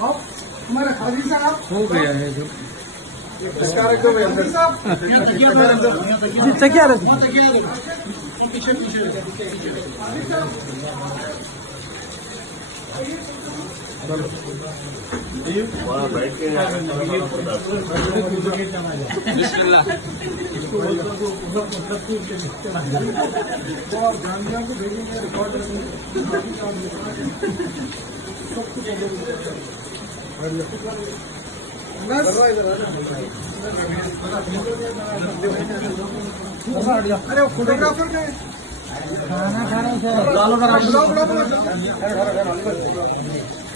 हमारे हाजी साहब हो गया है जो तकिया रख पीछे पीछे वहाँ बैठ के जामिया को भेजेंगे रिकॉर्ड अरे फोटोग्राफर का खाना खाने से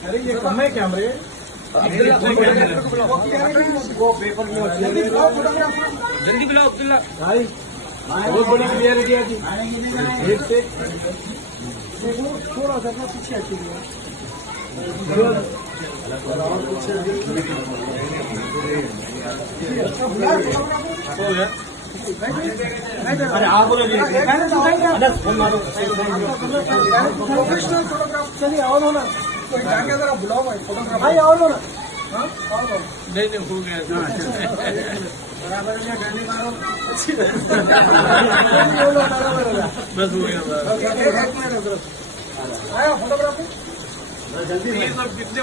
अरे ये कम है कैमरे वो पेपर में जल्दी बुलाओ अब्दुल्ला भाई बहुत बड़ी क्लियरिटी है जी एक से थोड़ा सा पीछे अरे आप बोलो जी प्रोफेशनल फोटोग्राफ चलिए और होना जाके जरा बुलाओ भाई फोटोग्राफ भाई और होना नहीं हो गया बराबर बस हो गया आया फोटोग्राफी जल्दी